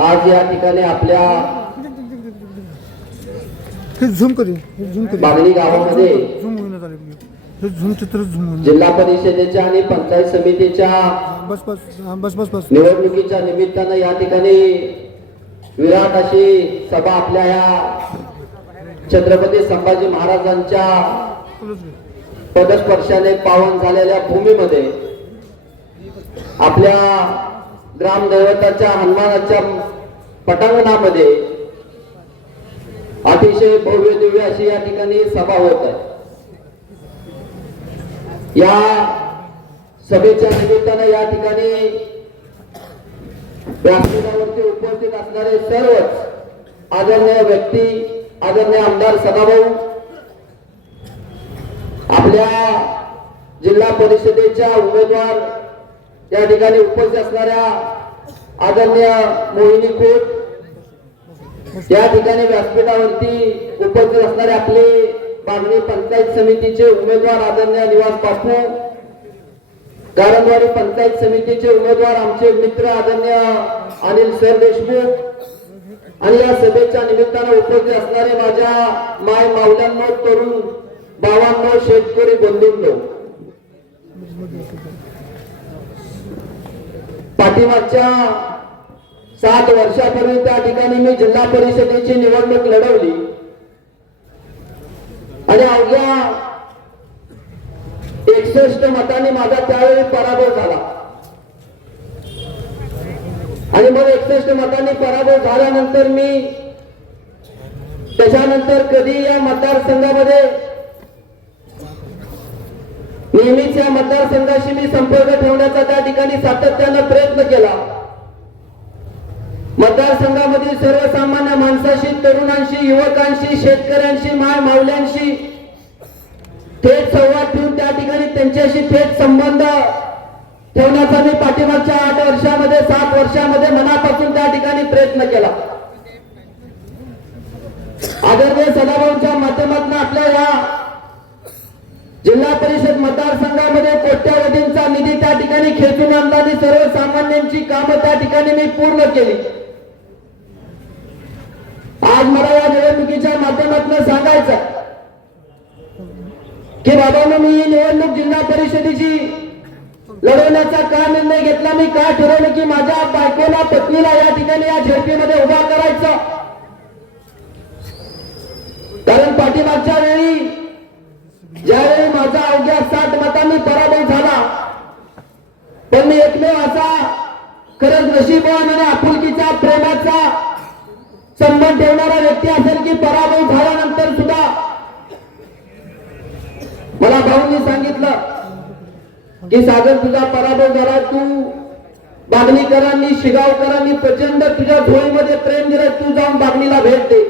आज या ठिकाणी आपल्या बागली गावामध्ये जिल्हा परिषदेच्या आणि पंचायत समितीच्या निवडणुकीच्या निमित्तानं या ठिकाणी विराट अशी सभा आपल्या या छत्रपती संभाजी महाराजांच्या पदस्पर्शाने पावन झालेल्या भूमीमध्ये आपल्या ग्रामदैवताच्या हनुमानाच्या पटांगणामध्ये अतिशय भव्य दिव्य अशी या ठिकाणी सभा होत आहे। या सभेच्या निमित्तानं या ठिकाणी व्यासपीठावरती उपस्थित असणारे सर्वच आदरणीय व्यक्ती, आदरणीय आमदार सदाभाऊ, आपल्या जिल्हा परिषदेच्या उमेदवार या ठिकाणी उपस्थित असणाऱ्या आदरणीय मोहिनी खोत, या ठिकाणी व्यासपीठावरती उपस्थित असणारे आपले बागली पंचायत समितीचे उमेदवार आदरणीय निवास बापू, कारंजवाडी पंचायत समितीचे उमेदवार आमचे मित्र आदरणीय अनिल सर देशमुख आणि या सभेच्या निमित्तानं उपस्थित असणारे माझ्या माय मावल्यांनो, तरुण भावांनो, शेतकरी बंधूंनो, पाठीमागच्या 7 वर्षापूर्वी त्या ठिकाणी मी जिल्हा परिषदेची निवडणूक लढवली आणि अवघ्या 61 मतांनी माझा त्यावेळी पराभव झाला आणि मग 61 मतांनी पराभव झाल्यानंतर मी त्याच्यानंतर कधी या मतदारसंघामध्ये नेहमीच या मतदारसंघाशी मी संपर्क ठेवण्याचा त्या ठिकाणी सातत्याने प्रयत्न केला। मतदारसंघामधील सर्वसामान्य माणसाशी, तरुणांशी, युवकांशी, शेतकऱ्यांशी, माय मावल्यांशी थेट संवाद ठेवून त्या ठिकाणी त्यांच्याशी थेट संबंध ठेवण्याचा मी पाठीमागच्या 8 वर्षामध्ये 7 वर्षामध्ये मनापासून त्या ठिकाणी प्रयत्न केला। आदरणीय सदाभाऊंच्या माध्यमातून आपल्या या जिल्हा परिषद मतदारसंघामध्ये कोट्यावधींचा निधी त्या ठिकाणी खेचून आणला आणि सर्वसामान्यांची कामं त्या ठिकाणी मी पूर्ण केली। आज मला या निवडणुकीच्या माध्यमातून सांगायचं की बाबांनो, मी ही निवडणूक जिल्हा परिषदेची लढवण्याचा का निर्णय घेतला, मी का ठरवलं की माझ्या बायकोला, पत्नीला या ठिकाणी या झेडपीमध्ये उभा करायचं। कारण पाठीमागच्या वेळी ज्यावेळी माझा अवघ्या 60 मतांनी पराभव झाला, पण मी एकमेव असा खरंच नशीबवान आणि आपुलकीचा, प्रेमाचा संबंध ठेवणारा व्यक्ती असेल की पराभव झाल्यानंतर सुद्धा मला भाऊंनी सांगितलं की सागर, तुझा पराभव झाला, तू बागलीकरांनी, शिगावकरांनी प्रचंड तुझ्या झोळीमध्ये प्रेम दिलं, तू जाऊन बागलीला भेट दे।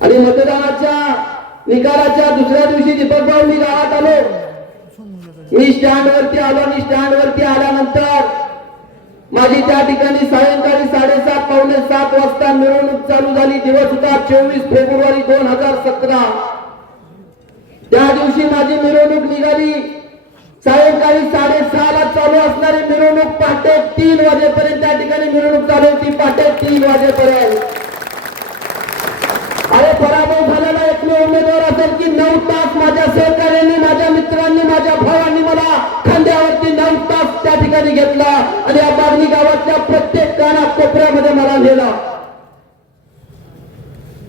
आणि मतदानाच्या निकालाच्या दुसऱ्या दिवशी दीपक भाऊ मी गावात आलो, मी स्टँडवरती आलो आणि स्टँडवरती आल्यानंतर माझी त्या ठिकाणी सायंकाळी 7:30 पावणे 7 वाजता मिरवणूक चालू झाली। दिवस होता 24 फेब्रुवारी 2017। त्या दिवशी माझी मिरवणूक निघाली सायंकाळी 6:30 ला चालू असणारी मिरवणूक पहाटे 3 वाजेपर्यंत त्या ठिकाणी मिरवणूक चालू होती, पहाटे 3 वाजेपर्यंत। अरे, पराभव झालेला एकमेव उमेदवार असेल की 9 तास माझ्या सहकार्यांनी, माझ्या मित्रांनी, माझ्या भावांनी मला खांद्यावरती 9 तास त्या ठिकाणी घेतला आणि या बागली गावातल्या प्रत्येक कानाकोपऱ्यामध्ये मला नेला।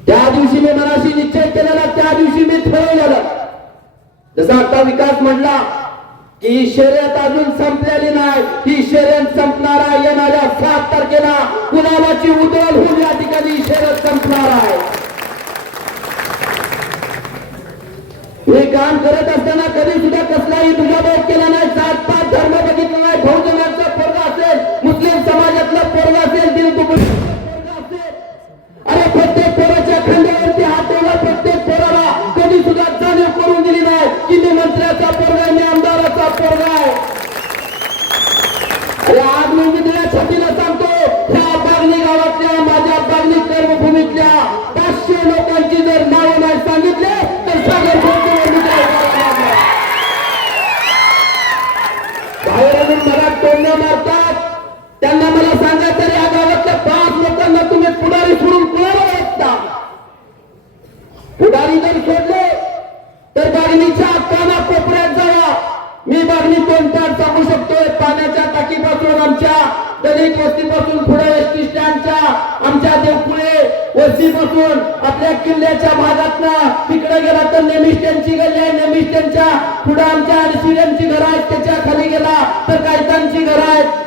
त्या दिवशी मी मनाशी निश्चय केलेला, त्या दिवशी मी ठरवलेलं, जसा आता विकास म्हणला की ही शर्यत अजून संपलेली नाही, ही शर्यत संपणार आहे येणाऱ्या 7 तारखेला। कुणालाची उधळण होऊन या ठिकाणी ही शर्यत संपणार आहे। मी काम करत असताना कधी सुद्धा कसलाही दुजाभाव केला नाही, जात-पात, धर्म बघितला नाही। बहुजनांचा पोरगा असेल, मुस्लिम समाजातला पोरगा असेल, दिलदुबळीचा पोरगा असेल, अरे प्रत्येक पोराच्या खांद्यावरती हात ठेवला, प्रत्येक पोराला कधी सुद्धा जाणीव करून दिली नाही की मी मंत्र्याचा पोरगा आहे, मी आमदाराचा पोरगा आहे। अरे आज मी विधीला छातीला सांगतो, ह्या बागली गावातल्या, माझ्या बागली कर्मभूमीतल्या 500 लोकांची जर नावं नाही सांगितले तर सागर बाहेरून मला टोमणे मारतात, त्यांना मला मला सांगा तर या गावातल्या 5 लोकांना तुम्ही पुढारी सोडून कुणाला ओळखता? पुढारी जर सोडले तर बागणीच्या काना कोपऱ्यात जावा. मी बागणी तोंडपाठ सांगू शकतोय. पाण्याच्या टाकीपासून आमच्या दलित वस्तीपासून पुढे एसटी स्टँडच्या आमच्या देवकुळे वस्तीपासून आपल्या किल्ल्याच्या भागातनं तिकडे गेला तर नेमिस्टनची गल्ली आहे. नेमिस्टनच्या पुढे आमच्या सिरमची घरं आहेत. त्याच्या खाली गेला तर कायतांची घरं आहेत.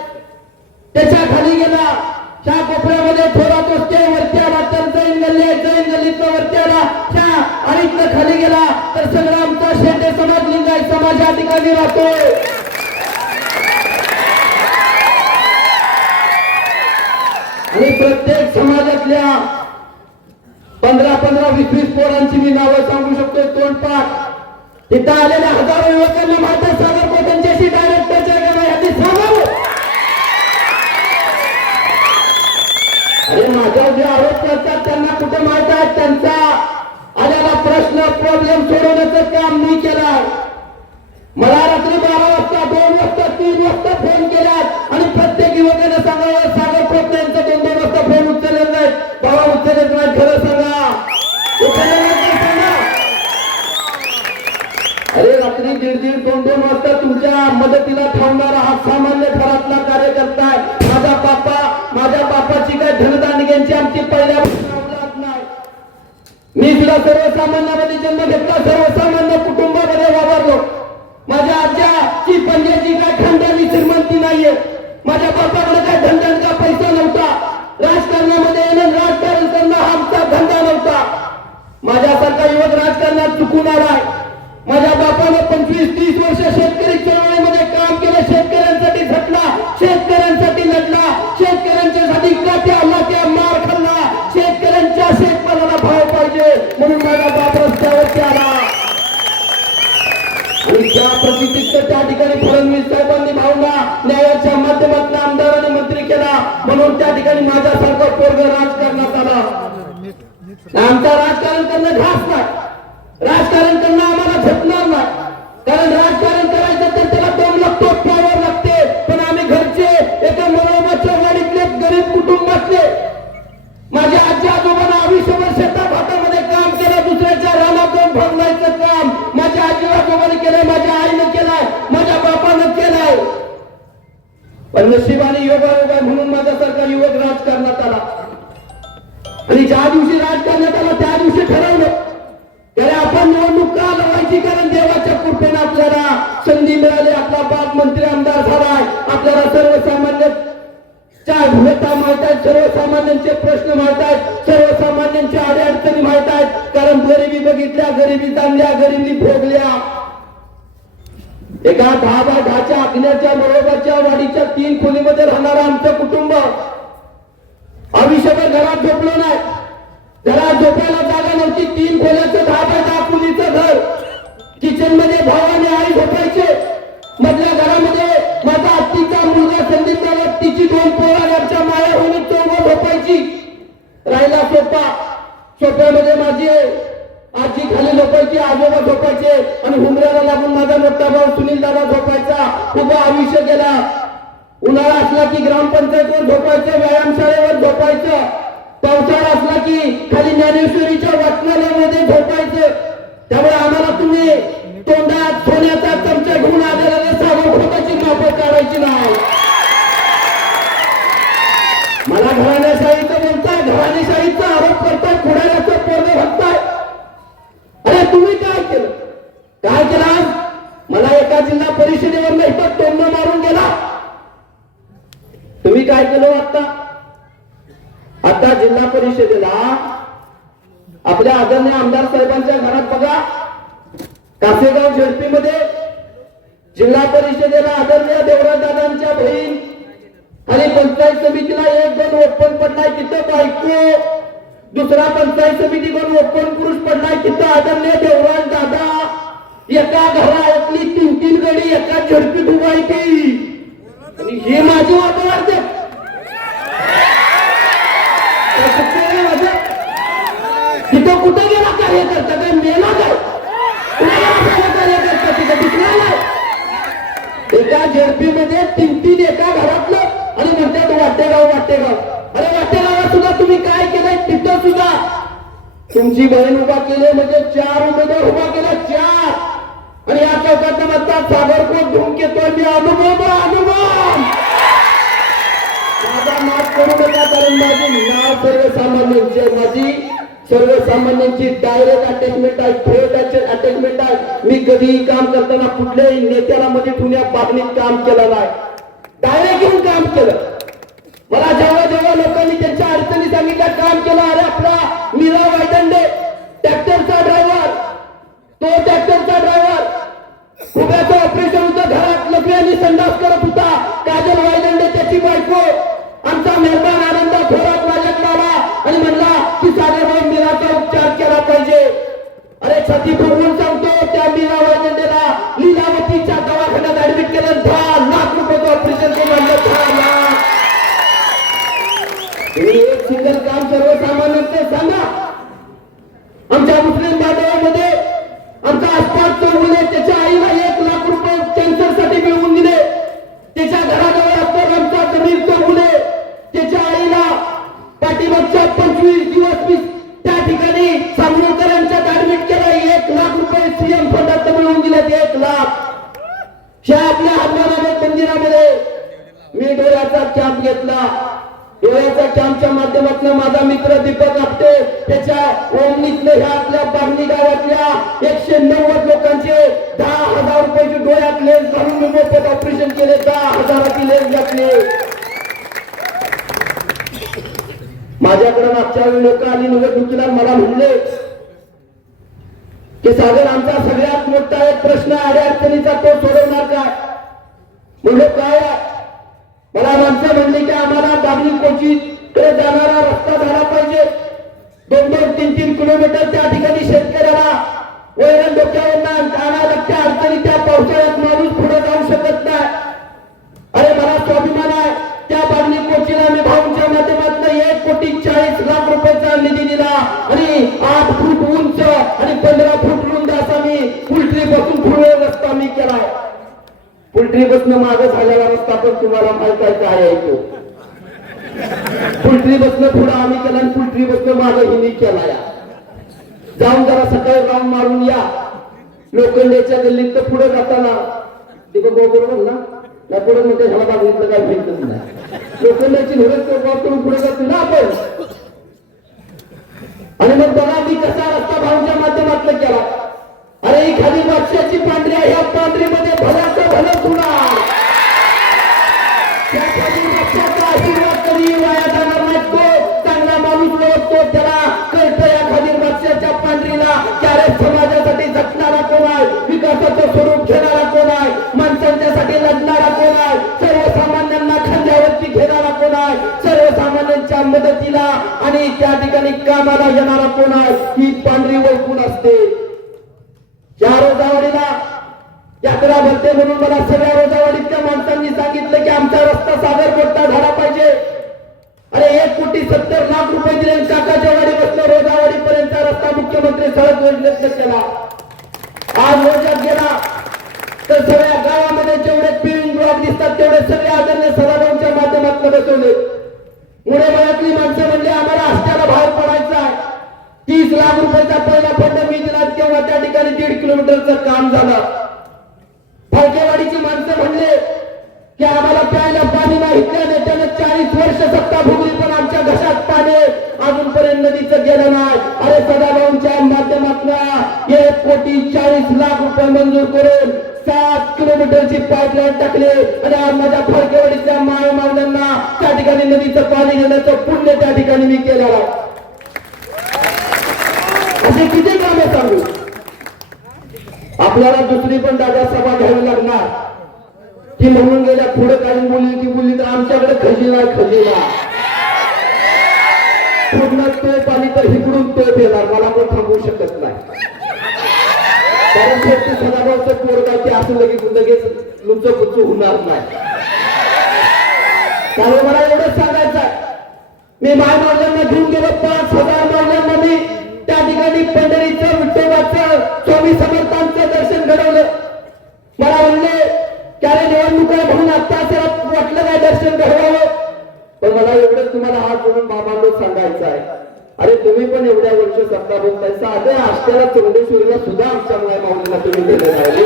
त्याच्या खाली गेला त्या कोपऱ्यामध्ये थोरात वस्ती आहे. वरती आला तर जैन गल्ली आहे. जैन गल्लीतनं वरती आला त्या आणि खाली गेला तर सगळं आमचा शेटे समाज लिंगायत समाज या ठिकाणी राहतोय. आणि प्रत्येक समाजातल्या 15-15, 20-20 पोरांची मी नावं सांगू शकतोय तोंडपाठ. तिथं आलेल्या हजारो युवकांना माझ्या सागर त्यांच्याशी डायरेक्ट टच आहे का नाही याची सांगावं. अरे माझ्यावर जे आरोप करतात त्यांना कुठे माहित आहे? त्यांचा आलेला प्रश्न प्रॉब्लेम सोडवण्याचं काम मी केलं. मला रात्री 12 वाजता 2 वाजता 3 वाजता फोन केल्यात आणि प्रत्येक युवकाने सांगावं सागर खोत यांचा 2-2 वाजता फोन उचलले नाहीत. बाबा उचललेच नाही खरं सांगा. सांगा अरे रात्री 1:30, 2-2 वाजता तुमच्या मदतीला थांबणारा हा सामान्य घरातला कार्यकर्ता आहे. माझ्या बापाची काय धनदांडग्यांची आमची पहिल्यापासून औलाद नाही. मी सुद्धा सर्वसामान्यामध्ये जन्म घेतला. सर्वसामान्य कुटुंबामध्ये वावरलो. माझ्या आज्याची पंजाची काय खानदानी श्रीमंती नाहीये. माझ्या बापाकडे काय धनदांडगा पैसा नव्हता. राजकारणामध्ये येणं राजकारण करणं हा आमचा धंदा नव्हता. माझ्यासारखा युवक राजकारणात चुकून आलाय. माझ्या बापानं 25-30 वर्ष शेतकरी चळवळीमध्ये काम केलं. शेतकऱ्यांसाठी झटला, शेतकऱ्यांसाठी लढला, शेतकऱ्यांच्यासाठी काट्या मार खाल्ला. शेतकऱ्यांच्या शेतमालाला भाव पाहिजे म्हणून माझा बाप रस्त्यावरती आला. आणि ज्या प्रतिष्ठित त्या ठिकाणी फडणवीस साहेबांनी भावना न्यायाच्या माध्यमातून आमदार आणि मंत्री केला म्हणून त्या ठिकाणी माझ्यासारखं पोरग राजकारणात आला. आमचा राजकारण करणं घास नाही. राजकारण करणं आम्हाला झटणार नाही. कारण राजकारण करायचं तर त्याला दम लागतो, पॉवर लागते. पण आम्ही घरचे एका मनोमाच्या वाडीतले गरीब कुटुंबातले. माझ्या आजी आजोबांना 20 वर्ष शेतात हातामध्ये काम केलं. दुसऱ्याच्या रानात जाऊन भरलायचं काम माझ्या आजी आजोबाने केलंय, माझ्या आईने केलंय, माझ्या बापानं केलंय. पण नशिबाने योगायोगा म्हणून माझ्यासारखा युवक राजकारणात आला. आणि ज्या दिवशी राजकारणात आला त्या दिवशी ठरवलं त्याला आपण निवडणूक का लढवायची. कारण देवाच्या कृपेने आपल्याला संधी मिळाली. आपला बाप मंत्री आमदार झालाय. आपल्याला सर्वसामान्यांच्या भूमिका माहित आहेत, सर्वसामान्यांचे प्रश्न माहित आहेत, सर्वसामान्यांच्या अडचणी माहित आहेत. कारण गरिबी बघितल्या, गरिबी जाणल्या, गरिबी भोगल्या. एका 10x10च्या आखण्याच्या बरोबरच्या वाडीच्या 3 खोलीमध्ये राहणारं आमचं कुटुंब आयुष्यभर घरात झोपलो नाही. घरात झोपायला जागा नव्हती. 3 खोल्याचं 10x10 खोलीचं घर. किचन मध्ये भाव आणि आई झोपायचे. मधल्या घरामध्ये माझा आत्तीचा मुलगा संदीप दादा, तिची 2 पोरं आमच्या माया होऊन 4 झोपायची. राहिला सोफा. सोफ्यामध्ये माझी आजी खाली झोपायची, आजोबा झोपायचे आणि हुंबऱ्याला लागून माझा मोठा भाऊ सुनील दादा झोपायचा. उभं आयुष्य गेला. उन्हाळा असला की ग्रामपंचायतीवर झोपायचं, व्यायामशाळेवर झोपायचं. पावसाळा असला की खाली ज्ञानेश्वरीच्या वाचनालयामध्ये झोपायचं. त्यामुळे आम्हाला तुम्ही तोंडात सोन्याचा चमचा घेऊन आलेला सागर खोताची माफक काढायची नाही. मला घराण्याशाहीचं बोलताय, घराणेशाहीचा आरोप करताय, पुढाऱ्याचं पोरग भरताय. अरे तुम्ही काय केलं? काय केलं आज? मला एका जिल्हा परिषदेवर नाही तर तोंड मारून गेला. तुम्ही काय केलं? आता जिल्हा परिषदेला आपल्या आदरणीय आमदार साहेबांच्या घरात बघा, कासेगाव झेडपी मध्ये जिल्हा परिषदेला आदरणीय देवराज दादांच्या बहीण आणि पंचायत समितीला 1-2 ओपन पडलाय. तिथं बायको. दुसरा पंचायत समितीकडून ओपन पुरुष पडलाय. तिथं आदरणीय देवराज दादा. एका घरातली 3-3 गडी एका झेडपीत उभायची. आणि हे माझी वाटते तिथं कुठे गेला कार्यकर्ता? काय मेला काय? कार्यकर्ता तिथं दिसला नाही. एका झेडपी मध्ये 3-3 एका घरातलं आणि म्हणतात वाटेगाव वाटेगाव. अरे वाटेगावात सुद्धा तुम्ही काय केलंय? तिथं सुद्धा तुमची बहीण उभा केले म्हणजे 4 उमेदवार उभा केला, 4. आणि या चौकात म्हणतात सागरकोट धुमकेतोय मी अनुभव माझा माफ करू नका, कारण माझे नाव सर्वसामान्यांची आहे. माझी सर्वसामान्यांची डायरेक्ट अटॅचमेंट आहे, थेट अटॅचमेंट आहे. मी कधीही काम करताना कुठल्याही नेत्याला मध्ये ठेवण्या बाबतीत काम केलं नाही, डायरेक्ट येऊन काम केलं. मला जेव्हा जेव्हा लोकांनी त्यांच्या अडचणी सांगितल्या काम केलं. अरे आपला मीरा वायदंडे ट्रॅक्टरचा ड्रायव्हर, तो ट्रॅक्टरचा ड्रायव्हर खुब्याचं ऑपरेशन होतं, घरात लघवी आणि संडास करत होता. काजल वायदंडे त्याची बायको, आमचा मेहरबान आनंद थोरात माझ्याकडे आला आणि म्हणला की सागरभाई मीराचा उपचार केला पाहिजे. अरे छाती फुगवून सांगतो, त्या मीरा वायदंडेला लीलावतीच्या दवाखान्यात ऍडमिट केलं. 10 लाख रुपयाचं ऑपरेशन केलं. 10 लाख. एक सिंगल काम सर्वसामान्यांचं सांगा. आमच्या मुस्लिम बांधवांमध्ये आमचा आसपास चौगुले, त्याच्या आईला 1 लाख रुपये कॅन्सरसाठी मिळवून दिले. त्याच्या घराजवळ असताना आमचा जमीर चौगुले, त्याच्या आईला पाठीमागच्या 25 दिवस त्या ठिकाणी सामनेकरांच्यात ऍडमिट केलं. 1 लाख रुपये सीएम फंडात मिळवून दिले. 1 लाख. ह्या आपल्या हनुमानाबाद मंदिरामध्ये मी डोळ्याचा कॅम्प घेतला. डोळ्याच्या कॅम्पच्या माध्यमातून माझा मित्र दीपक आपटे त्याच्या ओमनीतले ह्या आपल्या बागणी गावातल्या 190 लोकांचे 10,000 रुपयाची डोळ्यात लेन्स घालून मी मोफत ऑपरेशन केले. 10,000ची लेन्स घातली. माझ्याकडे मागच्या वेळी लोक आली निवडणुकीला, मला म्हणले की सागर आमचा सगळ्यात मोठा एक प्रश्न अडचणीचा तो सोडवणार काय? म्हणलं काय? मला माणसं म्हणली की आम्हाला बागली कोचीकडे जाणारा रस्ता झाला पाहिजे. 2-2, 3-3 किलोमीटर त्या ठिकाणी शेतकऱ्याला वैरण डोक्यावर आणा लागत्या अडचणी. त्या पावसाळ्यात माणूस पुढे जाऊ शकत नाही. अरे मला स्वाभिमान आहे, त्या बागली कोचीला मी भाऊंच्या माध्यमातून 1,40,00,000 रुपयाचा निधी दिला आणि 8 फूट उंच आणि 15 फूट रुंद असा मी पुलट्री पासून पुढे रस्ता मी केलाय. पुलट्री बसनं मागे झालेला रस्ता पण तुम्हाला माहित आहे काय आहे तो. पुलट्री बसनं पुढे आम्ही केला आणि पुलट्री बसनं मागे हिनी केला. जाऊन जरा सकाळी राऊंड मारून या. लोखंडेच्या गल्लीत तर पुढे जाताना दीपक बरोबर ना, त्या पुढे म्हणते ह्याला बागलीतलं काय माहितच नाही. लोखंडाची धुळत पुढे जातो ना आपण. आणि मग बघा मी कसा रस्ता भाऊंच्या माध्यमातून केला. अरे ही खाली बादशाची पांढरी आहे, ह्या पांढरीमध्ये भल्याचं भलं होणार. त्या खाली बादशाचा आशीर्वाद कधी वाया जाणार नाही. तो चांगला माणूस ओळखतो, त्याला कळतं या खाली बादशाच्या पांढरीला त्यारे समाजासाठी झटणारा कोण आहे, विकासाचं स्वरूप घेणारा कोण आहे, माणसांच्यासाठी लढणारा कोण आहे, सर्वसामान्यांना खांद्यावरती घेणारा कोण आहे, सर्वसामान्यांच्या मदतीला आणि त्या ठिकाणी कामाला येणारा कोण आहे, ही पांढरी ओळखून असते. या रोजावाडीला यात्रा भरते म्हणून मला सगळ्या रोजावाडीतल्या माणसांनी सांगितलं की आमचा रस्ता सागरकोटचा झाला पाहिजे. अरे 1,70,00,000 रुपये दिले. काकाच्या वाडीपासून रोजावाडी पर्यंतचा रस्ता मुख्यमंत्री सडक योजनेत केला. आज रोजात गेला तर सगळ्या गावामध्ये जेवढे पिळून ब्लॉक दिसतात तेवढे सगळे आदरणीय सदाभाऊंच्या माध्यमातून बसवले. मुळे मळ्यातली माणसं म्हणले आम्हाला हस्त्याला बाहेर पडायचं आहे. 30 लाख रुपयाचा पहिला फंड मी दिला तेव्हा त्या ठिकाणी 1.5 किलोमीटरचं काम झालं. फाळकेवाडीची माणसं म्हणले की आम्हाला प्यायला पाणी नाही. त्या नेत्यानं 40 वर्ष सत्ता भोगली पण आमच्या घशात पाणी अजूनपर्यंत नदीचं गेलं नाही. अरे सदाभाऊंच्या माध्यमातून 1,40,00,000 रुपये मंजूर करून 7 किलोमीटरची पाईपलाईन टाकली आणि आज माझ्या फाळकेवाडीच्या माय मावल्यांना त्या ठिकाणी नदीचं पाणी देण्याचं पुण्य त्या ठिकाणी मी केलेलं आहे. असे किती कामे सांगू. आपल्याला दुसरी पण दादा सभा घ्यावी लागणार की म्हणून गेल्या पुढे काही बोलली तर आमच्याकडे खजिना पूर्ण तोप आली तर हिकडून तोप येणार. मला कोण थांबवू शकत नाही. कारण शेवटी सदाभाऊचं पोरगा ते असं लगेच लुचपुच होणार नाही. त्यामुळे मला एवढंच सांगायचं आहे, मी माय मावल्यांना घेऊन गेलो. 5,000 मावल्यांना मी त्या ठिकाणी पंढरीचं विठोबाचं स्वामी समर्थांचं दर्शन घडवलं. मला म्हणले त्याने निवडणूक म्हणून आता वाटलं काय दर्शन घडवावं. एवढंच तुम्हाला हात जोडून बाबांना सांगायचं आहे. अरे तुम्ही पण एवढ्या वर्ष सत्ता भोगताय, साधे आष्ट्याला चौंडेश्वरीला सुद्धा आमच्या माऊलीला तुम्ही गेले नाही.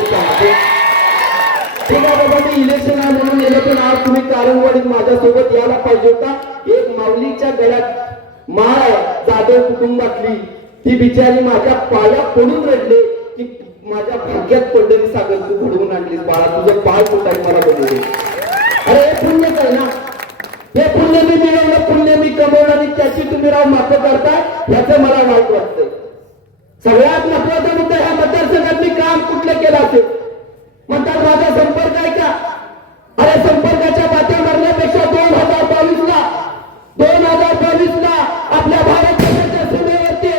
ठीक आहे बाबा, मी इलेक्शन आहे म्हणून गेलो, पण आज तुम्ही कारंगवाडीत माझ्यासोबत यायला पाहिजे होता. एक माऊलीच्या गळ्यात माळ आहे जाधव कुटुंबातली, ती बिचारी माझ्या पाया पडून रडले की माझ्या भाग्यात पडलेली सागर तू घडवून आणलीस बाळा, तुझं पाय कुठाय मला बोलले. अरे हे पुण्यच आहे ना, हे पुण्य मी मिळवलं, पुण्य मी कमवलं आणि त्याची तुम्ही राव माफ करताय, ह्याचं मला वाईट वाटतंय. सगळ्यात महत्वाचा मुद्दा, ह्या मतदारसंघात मी काम कुठलं केलं असेल म्हणतात माझा संपर्क आहे का? अरे संपर्काच्या बात्या मारण्यापेक्षा 2022 ला आपल्या भारत देशाच्या सीमेवरती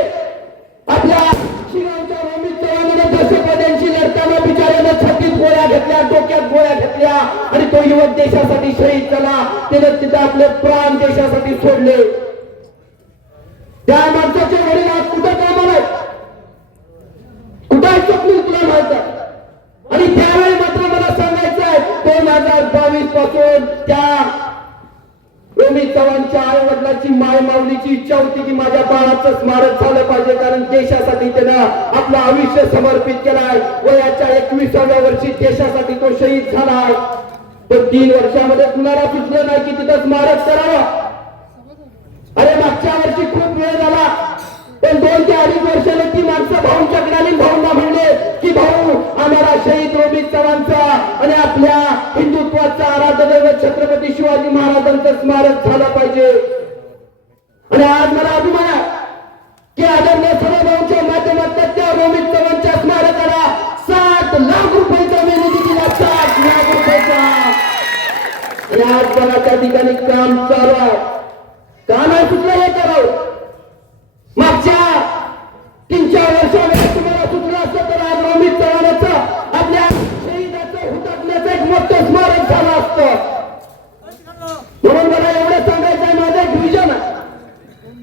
आपल्या शिगावच्या रोमित चव्हाणाने दहशतवाद्यांशी लढताना बिचाऱ्यानं छातीत गोळ्या घेतल्या, डोक्यात गोळ्या घेतल्या आणि तो युवक देशासाठी शहीद झाला. त्याने तिथे आपले प्राण देशासाठी सोडले. त्या माणसाचे वडील आज कुठं कामाला आहेत, कुठं स्वप्न तुला माहित आहे. आणि त्यावेळी मात्र मला सांगायचं आहे 2022 पासून त्या रोमित चव्हाणच्या आई वडिलांची माय माऊलीची इच्छा होती की माझ्या बाळाचं स्मारक झालं पाहिजे, कारण देशासाठी त्यानं आपलं आयुष्य समर्पित केलंय. वयाच्या 21व्या वर्षी देशासाठी तो शहीद झालाय. पण 3 वर्षामध्ये कुणाला सुचलं नाही की तिथं स्मारक करावं. अरे मागच्या वर्षी खूप वेळ झाला, पण 2 ते 2.5 वर्षाने ती माणसं भाऊंच्याकडे आली, भाऊंना म्हणले की भाऊ आम्हाला शहीद रोमित चव्हाणचा आणि आपल्या हिंदुत्वाचा आराध्यदैवत छत्रपती शिवाजी महाराजांचं स्मारक झालं पाहिजे. आणि आज मला अभिमान आहे की आदरणीय सभाभाऊंच्या माध्यमातून त्या रोमित चव्हाणच्या स्मारकाला 7 लाख रुपयाचा निधी दिला, 7 लाख रुपयाचा. आणि आज मला त्या ठिकाणी काम चालू आहे. का नाही सुचलं हे करावं? मागच्या 3-4 वर्षामध्ये तुम्हाला सुचलं असतं तर आज रोमित चव्हाणाचं आपल्या शहीदाचं हुतात्म्याचं एक मोठं स्मारक झालं असतं. म्हणून मला एवढं सांगायचं आहे, माझं एक व्हिजन आहे.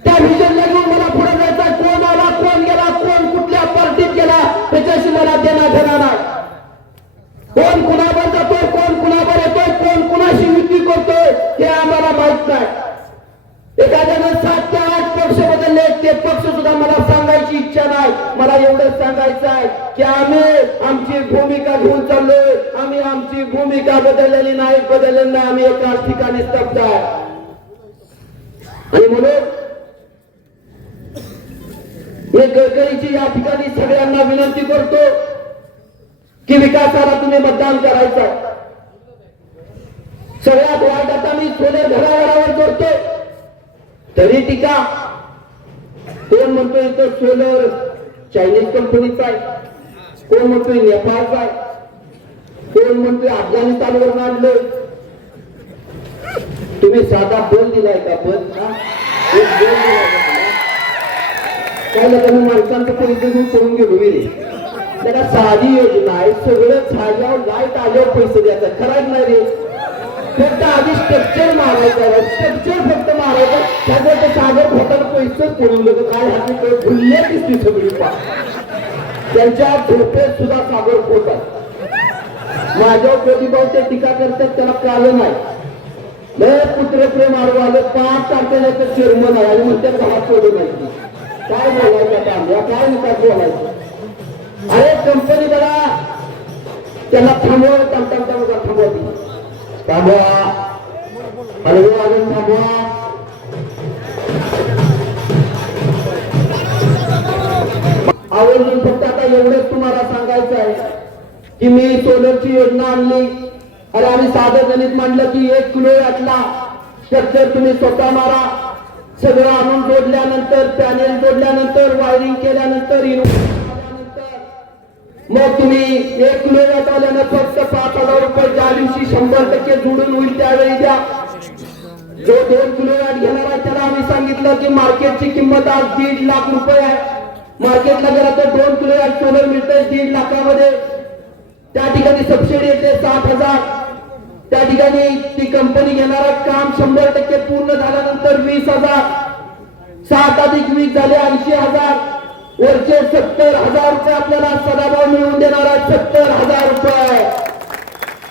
त्या व्हिजनला घेऊन मला पुढे जायचं आहे. कोण आला, कोण गेला, कोण कुठल्या पार्टीत गेला त्याच्याशी मला देणं घेणार नाही. कोण कुणावर जातोय, कोण कुणावर येतोय, कोण कुणाशी युती करतोय हे आम्हाला माहित नाही. एखाद्यानं 7 ते 8 पक्ष बदलले, ते पक्ष सुद्धा मला सांगायची इच्छा नाही. मला एवढंच सांगायचं आहे की आम्ही आमची भूमिका घेऊन चाललोय. आम्ही आमची भूमिका बदललेली नाही, आम्ही एकाच ठिकाणी स्तब्ध आहे. आणि म्हणून मी गडकरीची या ठिकाणी सगळ्यांना विनंती करतो की विकासाला तुम्ही मतदान करायचं. सगळ्यात वाईट आता मी सोने घराघरावर जोडतो तरी टीका. कोण म्हणतोय इथं सोलर चायनीज कंपनीचा आहे, कोण म्हणतोय नेपाळचा आहे, कोण म्हणतोय अफगाणिस्तानवरून आणलं. तुम्ही साधा बल दिलाय का? बल एक बल दिलाय का? काय लोकांनी माणसांचं पैसे घेऊन करून गेलो रे. त्याला साधी योजना आहे, सगळं झाल्यावर लाईट आल्यावर पैसे द्यायचा. खराच नाही रे, फक्त आधी स्ट्रक्चर मारायचं, स्ट्रक्चर फक्त मारायचं. त्याच्यात सागर खोटाला पैसेच पडून गेलं. काय हाती भुलले दिसती सगळी पा त्यांच्या झोपेत सुद्धा सागर खोटात. माझ्या प्रतिभाव ते टीका करतात त्याला कळलं नाही. लय पुत्रप्रेम आडवं आलं, 5 तारखेला चेअरमन आहे आणि म्हणतात घरात सोडून नाही. काय बोलायचं काम, काय निकाल बोलायचं? अरे कंपनी बघा त्याला थांबवा, थांबवा हलवा अजून थांबवा. आवर्जून फक्त आता एवढंच तुम्हाला सांगायचं आहे की मी सोलरची योजना आणली. अरे आम्ही साधं गणित मांडलं की 1 किलो यातला स्ट्रक्चर तुम्ही स्वतः मारा. सगळं आणून जोडल्यानंतर, पॅनेल जोडल्यानंतर, वायरिंग केल्यानंतर, मग तुम्ही 1 किलो वॅट आल्यानं फक्त 5,000 रुपये ज्या दिवशी 100% जोडून होईल त्यावेळी द्या. जो 2 किलो वॅट घेणार आहे त्याला आम्ही सांगितलं की मार्केटची किंमत आज 1.5 लाख रुपये आहे. मार्केटला गेला तर 2 किलो वॅट सोलर मिळतंय 1.5 लाखामध्ये. त्या ठिकाणी सबसिडी येते 60,000. त्या ठिकाणी ती कंपनी घेणारा काम 100% पूर्ण झाल्यानंतर 20,000. 7 अधिक 20 झाले 80,000. वरचे 70,000 रुपये आपल्याला सदाभाव मिळवून देणार आहे. 70,000 रुपये.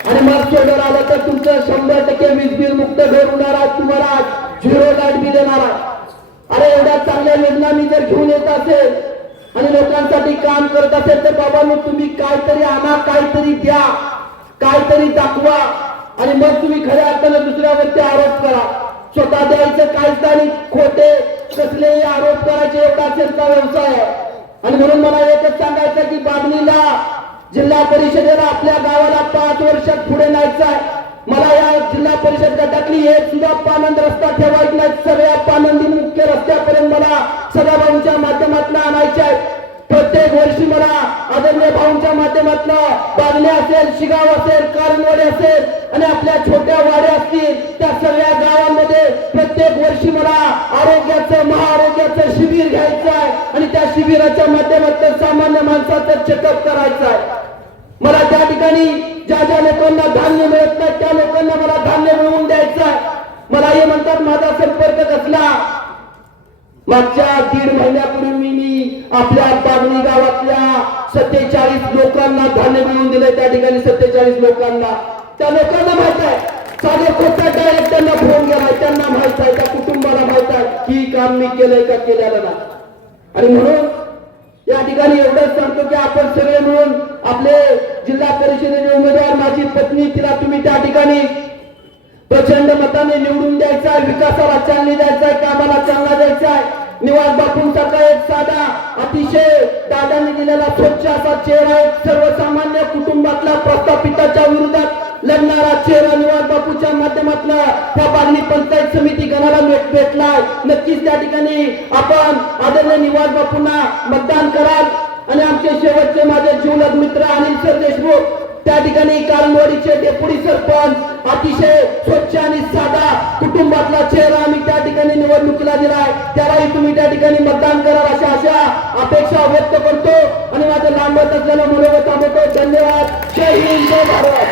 आणि मग सोलर आलं तर तुमचं 100% वीज बिल मुक्त घर होणार आहे. तुम्हाला झिरो लाईट बिल येणार आहे. अरे एवढ्या चांगल्या योजना मी जर घेऊन येत असेल आणि लोकांसाठी काम करत असेल तर बाबांनो तुम्ही काहीतरी आणा, काहीतरी द्या, काहीतरी दाखवा आणि मग तुम्ही खऱ्या अर्थानं दुसऱ्यावरती आरोप करा. स्वतः द्यायचं काहीच नाही, खोटे कसलेही आरोप करायचे एवढा त्यांचा व्यवसाय आहे. आणि म्हणून मला एकच सांगायचं की बाबणीला जिल्हा परिषदेला आपल्या गावाला 5 वर्षात पुढे न्यायचं आहे. मला या जिल्हा परिषद गटातली एक सुद्धा पानंद रस्ता ठेवायचा नाही. सगळ्या पानंदी मुख्य रस्त्यापर्यंत मला सदाभाऊंच्या माध्यमातून आणायचे आहे. प्रत्येक वर्षी मला आदरणीय भाऊंच्या माध्यमातून बागणे असेल, शिगाव असेल, कारंजवाडी असेल आणि आपल्या छोट्या वाड्या असतील त्या सगळ्या गावांमध्ये प्रत्येक वर्षी मला आरोग्याचं महाआरोग्याचं शिबिर घ्यायचं आहे आणि त्या शिबिराच्या माध्यमातून सामान्य माणसाचं चेकअप करायचं आहे. मला त्या ठिकाणी ज्या ज्या लोकांना धान्य मिळत नाही त्या लोकांना मला धान्य मिळवून द्यायचं आहे. मला हे म्हणतात माझा संपर्क कसला. मागच्या 1.5 महिन्यापूर्वी मी आपल्या बागणी गावातल्या 47 लोकांना धान्य मिळवून दिले. त्या ठिकाणी 47 लोकांना, त्या लोकांना माहित आहे साधे खोटा डायरेक्ट त्यांना फोन केलाय, त्यांना माहित आहे, त्या कुटुंबाला माहित आहे की काम मी केलंय का केलेलं नाही. आणि म्हणून या ठिकाणी एवढंच सांगतो की आपण सगळे मिळून आपले जिल्हा परिषदेचे उमेदवार माझी पत्नी तिला तुम्ही त्या ठिकाणी प्रचंड मताने निवडून द्यायचा आहे. विकासाला चालना द्यायचा आहे, कामाला चालना द्यायचा आहे. निवास बापूंसारखा एक साधा अतिशय दादांनी दिलेला स्वच्छ असा चेहरा, एक सर्वसामान्य कुटुंबातला प्रस्थापिताच्या विरोधात लढणारा चेहरा निवास बापूच्या माध्यमातून त्या बागणी पंचायत समिती गणाला भेटलाय. नक्कीच त्या ठिकाणी आपण आदरणीय निवास बापूंना मतदान कराल. आणि आमचे शेवटचे माझे जीवलग मित्र अनिल सर देशमुख त्या ठिकाणी कारंजवाडीचे डेप्युटी सरपंच, अतिशय स्वच्छ आणि साधा कुटुंबातला चेहरा आम्ही त्या ठिकाणी निवडणुकीला दिलाय. त्यालाही तुम्ही त्या ठिकाणी मतदान कराल अशा अपेक्षा व्यक्त करतो आणि माझं लांबत असलेलं मनोगत थांबवतो. धन्यवाद. जय हिंद, जय भारत.